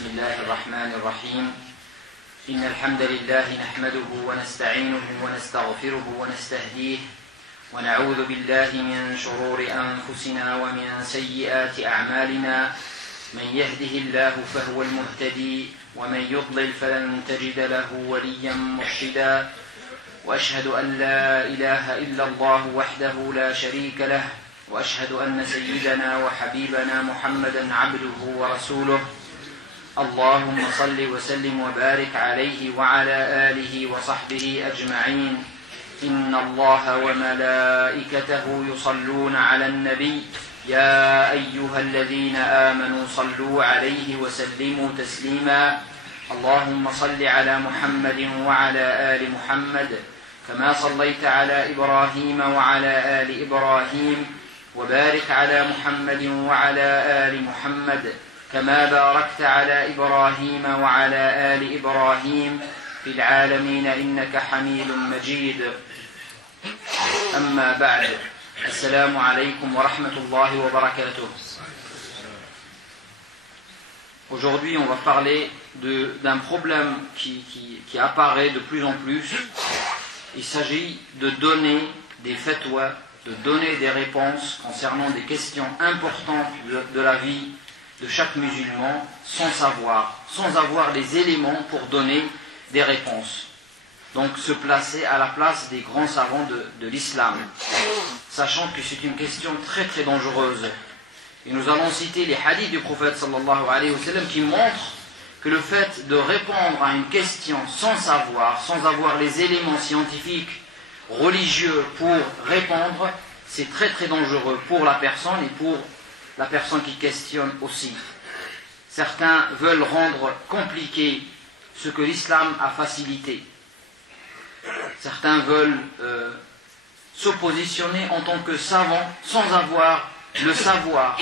بسم الله الرحمن الرحيم إن الحمد لله نحمده ونستعينه ونستغفره ونستهديه ونعوذ بالله من شرور أنفسنا ومن سيئات أعمالنا من يهده الله فهو المهتدي ومن يضلل فلن تجد له وليا مرشدا وأشهد أن لا إله إلا الله وحده لا شريك له وأشهد أن سيدنا وحبيبنا محمدا عبده ورسوله اللهم صل وسلم وبارك عليه وعلى آله وصحبه أجمعين إن الله وملائكته يصلون على النبي يا أيها الذين آمنوا صلوا عليه وسلموا تسليما اللهم صل على محمد وعلى آل محمد كما صليت على إبراهيم وعلى آل إبراهيم وبارك على محمد وعلى آل محمد كما باركت على إبراهيم وعلى آل إبراهيم في العالمين إنك حميد مجيد أما بعد السلام عليكم ورحمة الله وبركاته. Aujourd'hui, on va parler d'un problème qui apparaît de plus en plus. Il s'agit de donner des fatwas, de donner des réponses concernant des questions importantes de la vie de chaque musulman sans avoir les éléments pour donner des réponses. Donc se placer à la place des grands savants de l'islam, sachant que c'est une question très très dangereuse. Et nous allons citer les hadiths du prophète sallallahu alayhi wa sallam qui montrent que le fait de répondre à une question sans avoir les éléments scientifiques, religieux pour répondre, c'est très très dangereux pour la personne et pour la personne qui questionne aussi. Certains veulent rendre compliqué ce que l'islam a facilité. Certains veulent se positionner en tant que savants sans avoir le savoir,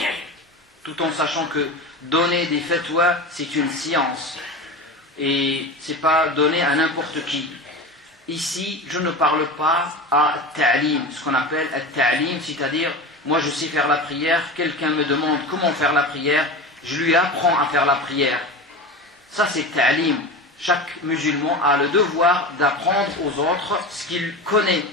tout en sachant que donner des fatwas, c'est une science. Et c'est pas donné à n'importe qui. Ici, je ne parle pas à ta'lim, ce qu'on appelle à ta'lim, c'est-à-dire, moi je sais faire la prière, quelqu'un me demande comment faire la prière, je lui apprends à faire la prière. Ça c'est ta'lim. Chaque musulman a le devoir d'apprendre aux autres ce qu'il connaît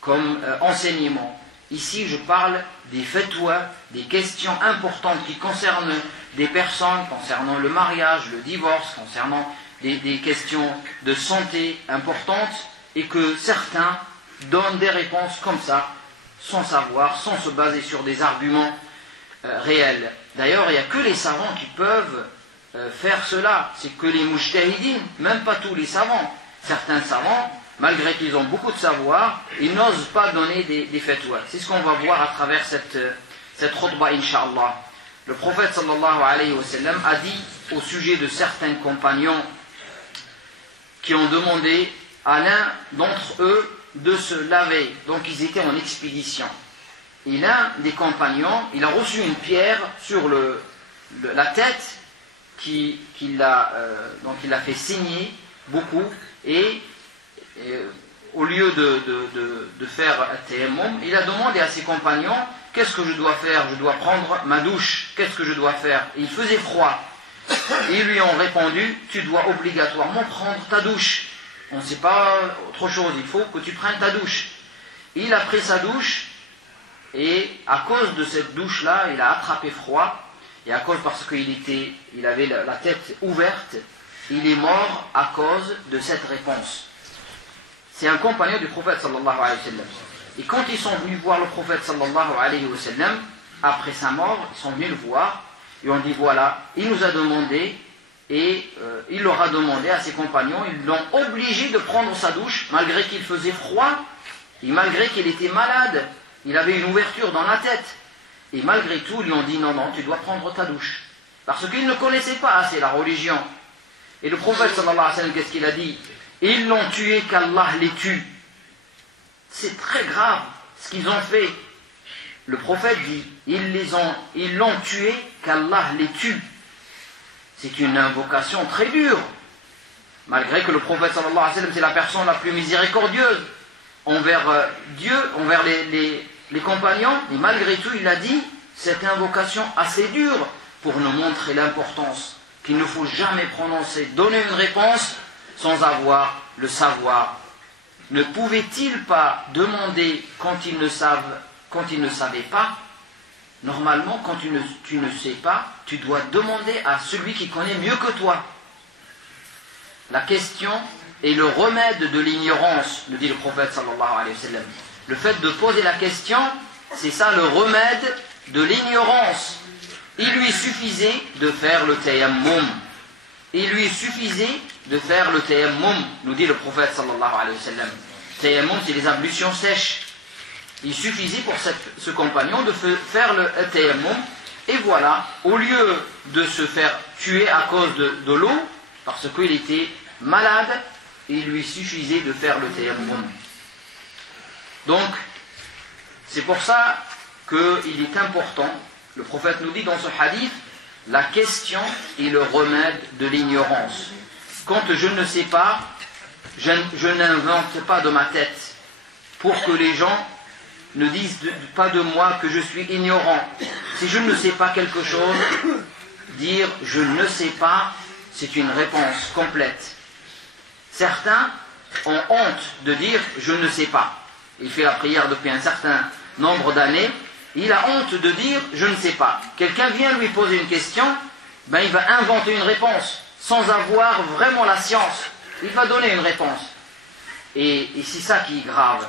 comme enseignement. Ici, je parle des fatwas, des questions importantes qui concernent des personnes, concernant le mariage, le divorce, concernant des questions de santé importantes, et que certains donnent des réponses comme ça, sans savoir, sans se baser sur des arguments réels. D'ailleurs, il n'y a que les savants qui peuvent faire cela. C'est que les mujtahidines, même pas tous les savants. Certains savants, malgré qu'ils ont beaucoup de savoir, ils n'osent pas donner des fatwas. C'est ce qu'on va voir à travers cette khutbah, incha'Allah. Le prophète sallallahu alayhi wa sallam a dit au sujet de certains compagnons qui ont demandé à l'un d'entre eux de se laver. Donc ils étaient en expédition. Et l'un des compagnons, il a reçu une pierre sur la tête donc il a fait saigner beaucoup, et au lieu de faire tayammum, il a demandé à ses compagnons: qu'est-ce que je dois faire? Je dois prendre ma douche, qu'est-ce que je dois faire? Et il faisait froid. Et ils lui ont répondu: tu dois obligatoirement prendre ta douche. On ne sait pas autre chose, il faut que tu prennes ta douche. Et il a pris sa douche, et à cause de cette douche-là, il a attrapé froid, et parce qu'il avait la tête ouverte, il est mort à cause de cette réponse. C'est un compagnon du prophète sallallahu alayhi wa sallam. Et quand ils sont venus voir le prophète sallallahu alayhi wa sallam, après sa mort, ils sont venus le voir, et on dit: voilà, il nous a demandé, et il leur a demandé à ses compagnons, ils l'ont obligé de prendre sa douche, malgré qu'il faisait froid, et malgré qu'il était malade, il avait une ouverture dans la tête. Et malgré tout, ils lui ont dit: non, non, tu dois prendre ta douche. Parce qu'ils ne connaissaient pas assez la religion. Et le prophète sallallahu alayhi wa sallam, qu'est-ce qu'il a dit? Ils l'ont tué, qu'Allah les tue. C'est très grave ce qu'ils ont fait. Le prophète dit: ils l'ont tué, qu'Allah les tue. C'est une invocation très dure. Malgré que le prophète sallallahu alayhi wa sallam, c'est la personne la plus miséricordieuse envers Dieu, envers les compagnons, et malgré tout il a dit cette invocation assez dure pour nous montrer l'importance qu'il ne faut jamais prononcer, donner une réponse sans avoir le savoir. Ne pouvait-il pas demander quand ils ne savaient pas? Normalement, quand tu ne sais pas, tu dois demander à celui qui connaît mieux que toi. La question est le remède de l'ignorance, nous dit le prophète sallallahu alayhi wa sallam. Le fait de poser la question, c'est ça le remède de l'ignorance. Il lui suffisait de faire le tayammum. Il lui suffisait de faire le tayammum, nous dit le prophète sallallahu alayhi wa sallam. Tayammum, c'est les ablutions sèches. Il suffisait pour ce compagnon de faire le tayammum, et voilà, au lieu de se faire tuer à cause de l'eau, parce qu'il était malade, il lui suffisait de faire le tayammum. Donc, c'est pour ça qu'il est important, le prophète nous dit dans ce hadith, la question est le remède de l'ignorance. Quand je ne sais pas, je n'invente pas de ma tête pour que les gens ne disent pas de moi que je suis ignorant. Si je ne sais pas quelque chose, dire je ne sais pas, c'est une réponse complète. Certains ont honte de dire je ne sais pas. Il fait la prière depuis un certain nombre d'années, il a honte de dire je ne sais pas. Quelqu'un vient lui poser une question, il va inventer une réponse sans avoir vraiment la science. Il va donner une réponse. Et c'est ça qui est grave.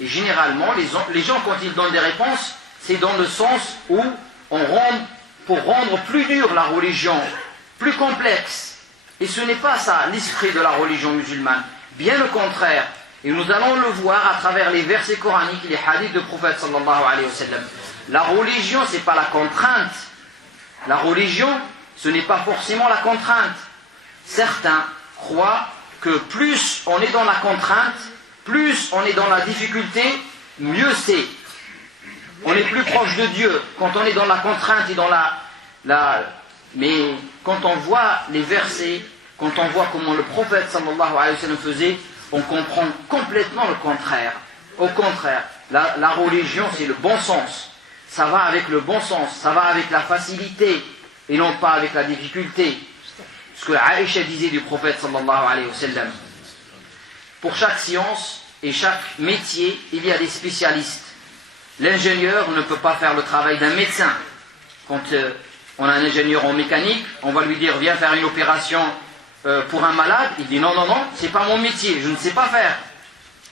Et généralement, les gens, quand ils donnent des réponses, c'est dans le sens où pour rendre plus dure la religion, plus complexe. Et ce n'est pas ça l'esprit de la religion musulmane. Bien le contraire. Et nous allons le voir à travers les versets coraniques, les hadiths du prophète sallallahu alayhi wa sallam. La religion, ce n'est pas la contrainte. La religion, ce n'est pas forcément la contrainte. Certains croient que plus on est dans la contrainte, plus on est dans la difficulté, mieux c'est. On est plus proche de Dieu quand on est dans la contrainte et dans Mais quand on voit les versets, quand on voit comment le prophète sallallahu alayhi wa sallam faisait, on comprend complètement le contraire. Au contraire, la religion c'est le bon sens. Ça va avec le bon sens, ça va avec la facilité et non pas avec la difficulté. Ce que Aïcha disait du prophète sallallahu alayhi wa sallam. Pour chaque science et chaque métier, il y a des spécialistes. L'ingénieur ne peut pas faire le travail d'un médecin. Quand on a un ingénieur en mécanique, on va lui dire viens faire une opération pour un malade. Il dit non, c'est pas mon métier, je ne sais pas faire.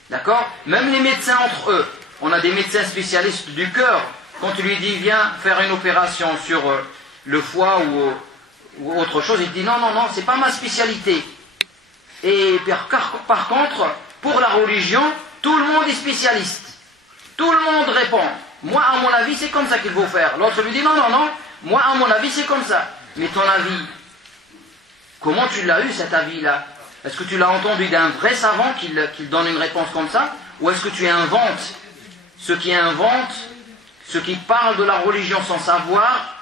D'accord? Même les médecins entre eux, on a des médecins spécialistes du cœur. Quand tu lui dis viens faire une opération sur le foie ou autre chose, il dit non, c'est pas ma spécialité. Et par contre, pour la religion, tout le monde est spécialiste. Tout le monde répond. Moi, à mon avis, c'est comme ça qu'il faut faire. L'autre lui dit non, moi, à mon avis, c'est comme ça. Mais ton avis, comment tu l'as eu cet avis-là? Est-ce que tu l'as entendu d'un vrai savant qui donne une réponse comme ça? Ou est-ce que tu inventes? Ceux qui inventent, ceux qui parlent de la religion sans savoir,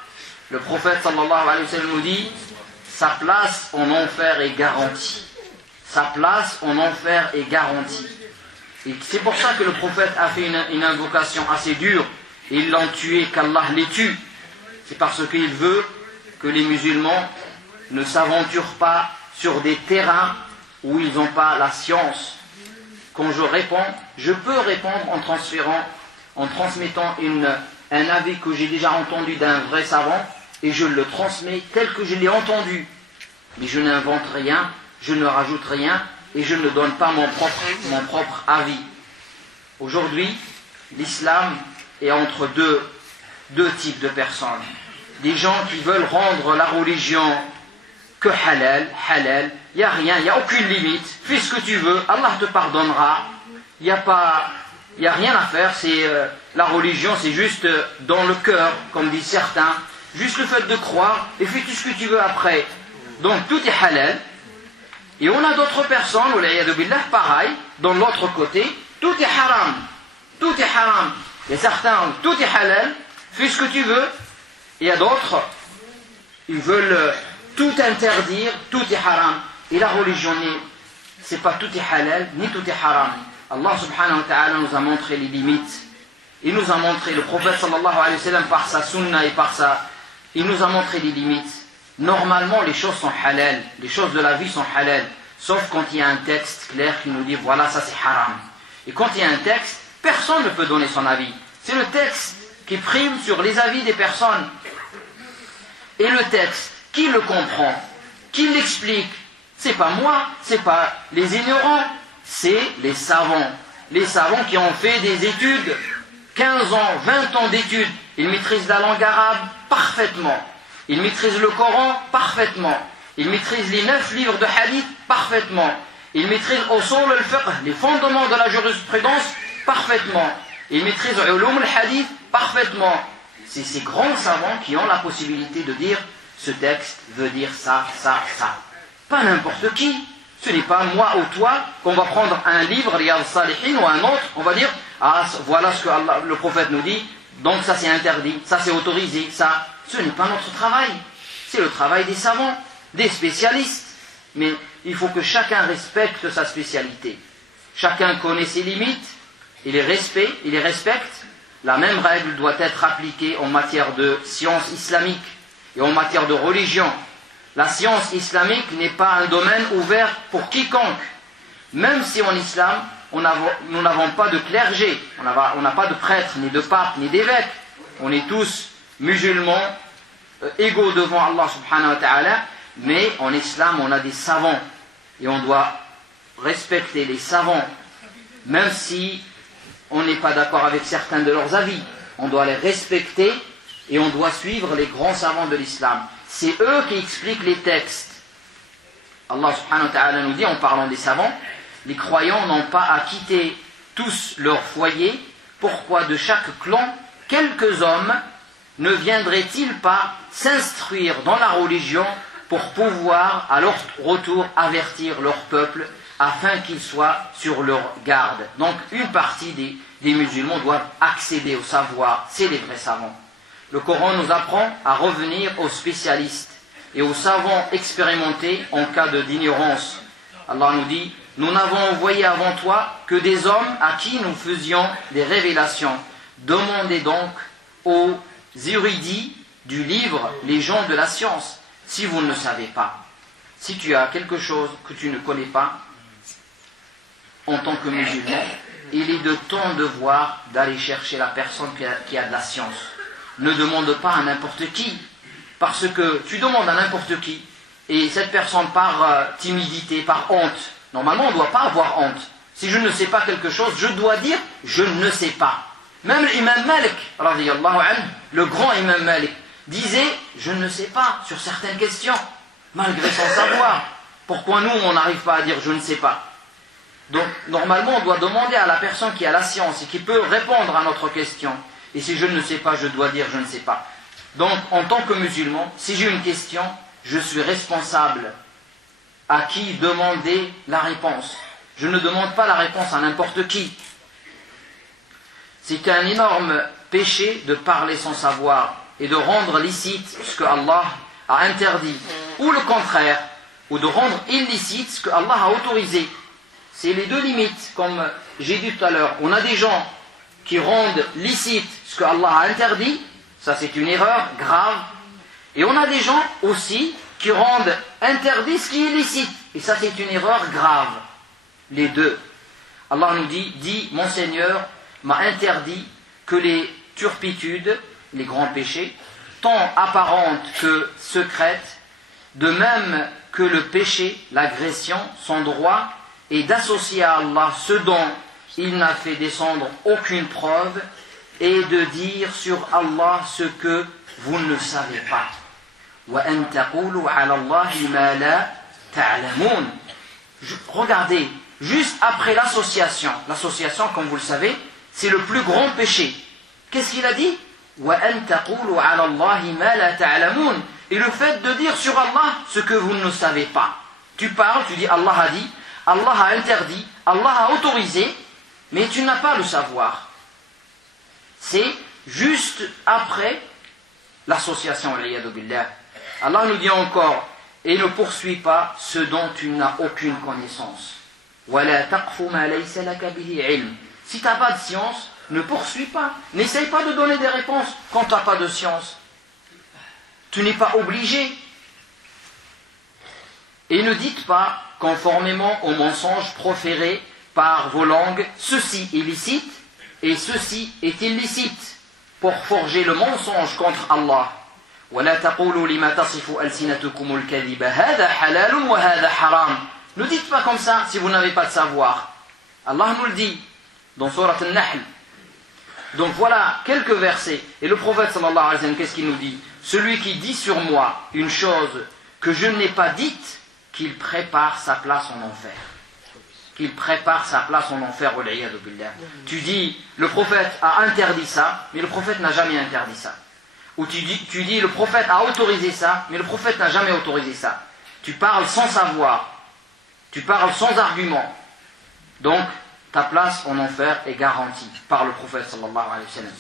le prophète sallallahu alayhi wa sallam nous dit sa place en enfer est garantie. Sa place en enfer est garantie. Et c'est pour ça que le prophète a fait une invocation assez dure. Et ils l'ont tué, qu'Allah les tue. C'est parce qu'il veut que les musulmans ne s'aventurent pas sur des terrains où ils n'ont pas la science. Quand je réponds, je peux répondre en transmettant un avis que j'ai déjà entendu d'un vrai savant, et je le transmets tel que je l'ai entendu. Mais je n'invente rien, je ne rajoute rien, et je ne donne pas mon propre avis. Aujourd'hui, l'islam est entre deux types de personnes. Des gens qui veulent rendre la religion que halal, il n'y a rien, il n'y a aucune limite, fais ce que tu veux, Allah te pardonnera, il n'y a rien à faire, la religion c'est juste dans le cœur, comme disent certains, juste le fait de croire, et fais tout ce que tu veux après. Donc tout est halal. Et on a d'autres personnes, pareil, dans l'autre côté, tout est haram. Tout est haram. Il y a certains, tout est halal, fais ce que tu veux. Et il y a d'autres, ils veulent tout interdire, tout est haram. Et la religion, c'est pas tout est halal, ni tout est haram. Allah subhanahu wa ta'ala nous a montré les limites. Il nous a montré, le prophète sallallahu alayhi wa sallam, par sa sunna et il nous a montré les limites. Normalement, les choses sont halal, les choses de la vie sont halal, sauf quand il y a un texte clair qui nous dit voilà, ça c'est haram. Et quand il y a un texte, personne ne peut donner son avis. C'est le texte qui prime sur les avis des personnes. Et le texte, qui le comprend, qui l'explique, c'est pas moi, c'est pas les ignorants, c'est les savants. Les savants qui ont fait des études, 15 ans, 20 ans d'études, ils maîtrisent la langue arabe parfaitement. Ils maîtrisent le Coran parfaitement. Ils maîtrisent les 9 livres de hadith parfaitement. Ils maîtrisent usul al-fiqh, les fondements de la jurisprudence parfaitement. Ils maîtrisent ulum al-hadith parfaitement. C'est ces grands savants qui ont la possibilité de dire ce texte veut dire ça, ça, ça. Pas n'importe qui. Ce n'est pas moi ou toi qu'on va prendre un livre, Riyad al-Salihin, ou un autre, on va dire ah, voilà ce que le prophète nous dit, donc ça c'est interdit, ça c'est autorisé, ça. Ce n'est pas notre travail. C'est le travail des savants, des spécialistes. Mais il faut que chacun respecte sa spécialité. Chacun connaît ses limites, il les respecte. La même règle doit être appliquée en matière de science islamique et en matière de religion. La science islamique n'est pas un domaine ouvert pour quiconque. Même si en islam, nous n'avons pas de clergé, on n'a pas de prêtre, ni de pape, ni d'évêque. On est tous musulmans, égaux devant Allah subhanahu wa ta'ala, mais en islam on a des savants et on doit respecter les savants même si on n'est pas d'accord avec certains de leurs avis. On doit les respecter et on doit suivre les grands savants de l'islam. C'est eux qui expliquent les textes. Allah subhanahu wa ta'ala nous dit en parlant des savants, les croyants n'ont pas à quitter tous leur foyer. Pourquoi de chaque clan quelques hommes ne viendraient-ils pas s'instruire dans la religion pour pouvoir à leur retour avertir leur peuple afin qu'ils soient sur leur garde. Donc une partie des musulmans doivent accéder au savoir, c'est les vrais savants. Le Coran nous apprend à revenir aux spécialistes et aux savants expérimentés en cas d'ignorance. Allah nous dit, nous n'avons envoyé avant toi que des hommes à qui nous faisions des révélations. Demandez donc aux érudits du livre, les gens de la science, si vous ne le savez pas. Si tu as quelque chose que tu ne connais pas, en tant que musulman, il est de ton devoir d'aller chercher la personne qui a de la science. Ne demande pas à n'importe qui, parce que tu demandes à n'importe qui, et cette personne par timidité, par honte, normalement on ne doit pas avoir honte. Si je ne sais pas quelque chose, je dois dire je ne sais pas. Même l'imam Malik, radiyallahu anhu, le grand imam Malik, disait je ne sais pas sur certaines questions, malgré son savoir. Pourquoi nous on n'arrive pas à dire je ne sais pas? Donc normalement on doit demander à la personne qui a la science et qui peut répondre à notre question. Et si je ne sais pas, je dois dire je ne sais pas. Donc en tant que musulman, si j'ai une question, je suis responsable à qui demander la réponse. Je ne demande pas la réponse à n'importe qui. C'est un énorme péché de parler sans savoir et de rendre licite ce que Allah a interdit, ou le contraire, ou de rendre illicite ce que Allah a autorisé. C'est les deux limites, comme j'ai dit tout à l'heure. On a des gens qui rendent licite ce que Allah a interdit, ça c'est une erreur grave, et on a des gens aussi qui rendent interdit ce qui est licite, et ça c'est une erreur grave. Les deux. Allah nous dit, mon Seigneur m'a interdit que les turpitudes, les grands péchés, tant apparentes que secrètes, de même que le péché, l'agression, son droit, et d'associer à Allah ce dont il n'a fait descendre aucune preuve, et de dire sur Allah ce que vous ne savez pas. Regardez, juste après l'association, comme vous le savez, c'est le plus grand péché. Qu'est-ce qu'il a dit? Et le fait de dire sur Allah ce que vous ne savez pas. Tu parles, tu dis Allah a dit, Allah a interdit, Allah a autorisé, mais tu n'as pas le savoir. C'est juste après l'association. Allah nous dit encore, et ne poursuis pas ce dont tu n'as aucune connaissance. Si tu n'as pas de science, ne poursuis pas. N'essaye pas de donner des réponses quand tu n'as pas de science. Tu n'es pas obligé. Et ne dites pas, conformément aux mensonges proférés par vos langues, ceci est licite et ceci est illicite, pour forger le mensonge contre Allah. وَلَا تَقُولُوا لِمَا تَصِفُ أَلْسِنَتُكُمُ الْكَذِبَ هَذَا حَلَالٌ وَهَذَا حَرَامٌ. Ne dites pas comme ça si vous n'avez pas de savoir. Allah nous le dit dans Surat Al-Nahl. Donc voilà quelques versets. Et le prophète sallallahu alayhi wa sallam, qu'est-ce qu'il nous dit? Celui qui dit sur moi une chose que je n'ai pas dite, qu'il prépare sa place en enfer. Qu'il prépare sa place en enfer. Tu dis, le prophète a interdit ça, mais le prophète n'a jamais interdit ça. Ou tu dis, le prophète a autorisé ça, mais le prophète n'a jamais autorisé ça. Tu parles sans savoir. Tu parles sans argument. Donc, ta place en enfer est garantie par le prophète sallallahu alayhi wa sallam.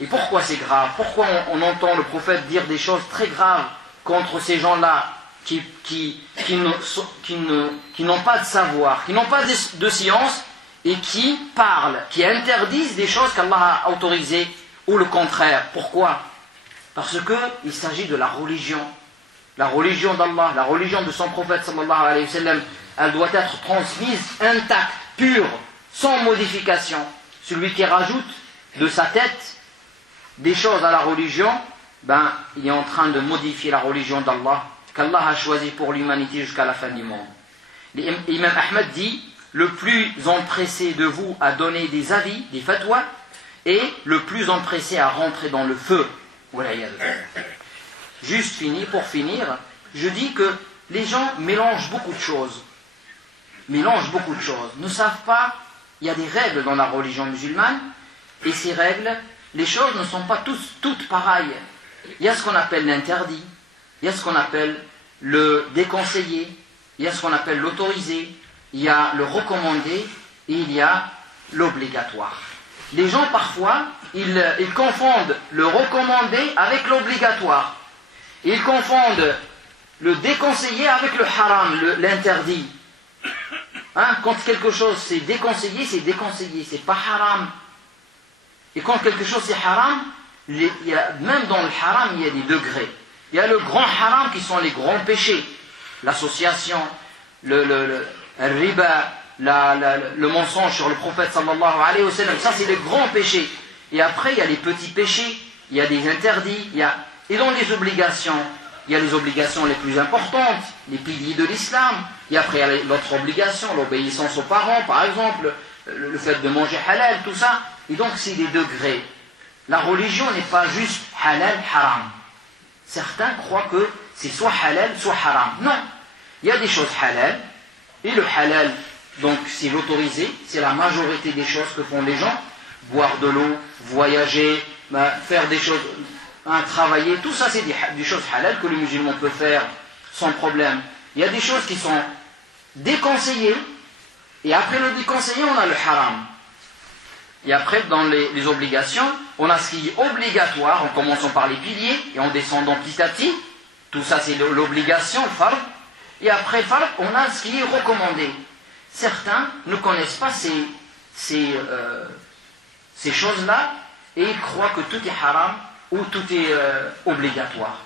Et pourquoi c'est grave? Pourquoi on entend le prophète dire des choses très graves contre ces gens-là qui n'ont pas de savoir, qui n'ont pas de science et qui parlent, qui interdisent des choses qu'Allah a autorisées ou le contraire? Pourquoi? Parce qu'il s'agit de la religion d'Allah, la religion de son prophète sallallahu alayhi wa sallam. Elle doit être transmise intacte, pure, sans modification. Celui qui rajoute de sa tête des choses à la religion, il est en train de modifier la religion d'Allah, qu'Allah a choisi pour l'humanité jusqu'à la fin du monde. L'imam Ahmed dit, le plus empressé de vous à donner des avis, des fatwas, et le plus empressé à rentrer dans le feu. Juste pour finir, je dis que les gens mélangent beaucoup de choses. Ne savent pas, il y a des règles dans la religion musulmane, et ces règles, les choses ne sont pas toutes pareilles. Il y a ce qu'on appelle l'interdit, il y a ce qu'on appelle le déconseillé, il y a ce qu'on appelle l'autorisé, il y a le recommandé, et il y a l'obligatoire. Les gens parfois, ils confondent le recommandé avec l'obligatoire. Ils confondent le déconseillé avec le haram, l'interdit. Quand quelque chose c'est déconseillé, c'est pas haram. Et quand quelque chose c'est haram, même dans le haram, il y a des degrés. Il y a le grand haram qui sont les grands péchés. L'association, le riba, le mensonge sur le prophète sallallahu alayhi wa sallam. Ça c'est les grands péchés. Et après il y a les petits péchés, il y a des interdits, et dans les obligations, il y a les obligations les plus importantes, les piliers de l'islam. Et après il y a l'autre obligation, l'obéissance aux parents par exemple, le fait de manger halal, tout ça. Et donc c'est des degrés. La religion n'est pas juste halal, haram. Certains croient que c'est soit halal, soit haram. Non. Il y a des choses halal, et le halal, donc c'est l'autorisé, c'est la majorité des choses que font les gens. Boire de l'eau, voyager, faire des choses, travailler, tout ça c'est des choses halal que le musulman peut faire sans problème. Il y a des choses qui sont déconseillées, et après le déconseillé, on a le haram. Et après, dans les obligations, on a ce qui est obligatoire, en commençant par les piliers, et en descendant petit à petit. Tout ça, c'est l'obligation, le fard. Et après fard, on a ce qui est recommandé. Certains ne connaissent pas ces choses-là, et ils croient que tout est haram, ou tout est obligatoire.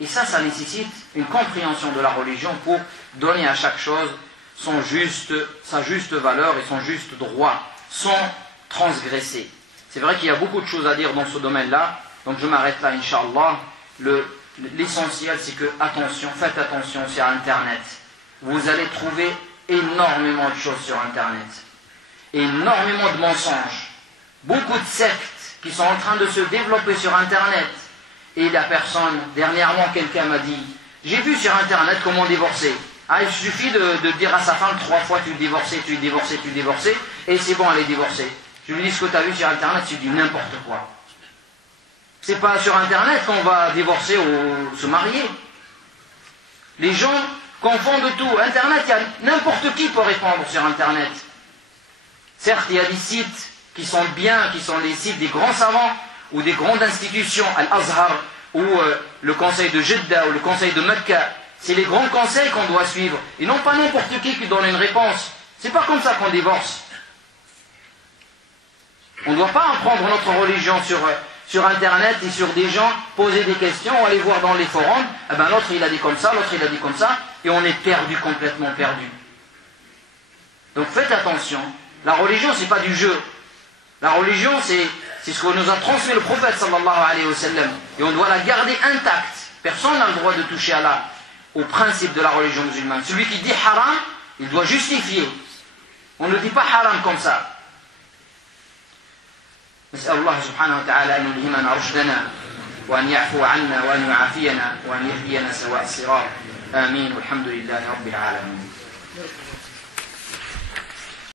Et ça nécessite une compréhension de la religion pour donner à chaque chose sa juste valeur et son juste droit, sans transgresser. C'est vrai qu'il y a beaucoup de choses à dire dans ce domaine-là, donc je m'arrête là, Inch'Allah. L'essentiel, c'est que, faites attention sur Internet. Vous allez trouver énormément de choses sur Internet. Énormément de mensonges. Beaucoup de sectes qui sont en train de se développer sur Internet. Et la personne, dernièrement, quelqu'un m'a dit, j'ai vu sur Internet comment divorcer. Il suffit de dire à sa femme 3 fois tu es divorcé, et c'est bon, elle est divorcée. Je lui dis ce que tu as vu sur Internet, tu dis n'importe quoi. C'est pas sur Internet qu'on va divorcer ou se marier. Les gens confondent tout. Internet, n'importe qui peut répondre sur Internet. Certes, il y a des sites qui sont bien, qui sont les sites des grands savants ou des grandes institutions, Al-Azhar ou le conseil de Jeddah ou le conseil de Mecca. C'est les grands conseils qu'on doit suivre. Et non pas n'importe qui donne une réponse. C'est pas comme ça qu'on divorce. On ne doit pas apprendre notre religion sur internet et sur des gens, poser des questions, on va aller voir dans les forums, eh ben l'autre il a dit comme ça, l'autre il a dit comme ça, et on est perdu, complètement perdu. Donc faites attention, la religion c'est pas du jeu. La religion c'est ce que nous a transmis le prophète sallallahu alayhi wa sallam, et on doit la garder intacte. Personne n'a le droit de toucher au principe de la religion musulmane. Celui qui dit haram, il doit justifier. On ne dit pas haram comme ça. نسأل الله سبحانه وتعالى أن يلهمنا رشدنا وأن يعفو عنا وأن يعافينا وأن يهدينا سواء الصراط آمين والحمد لله رب العالمين.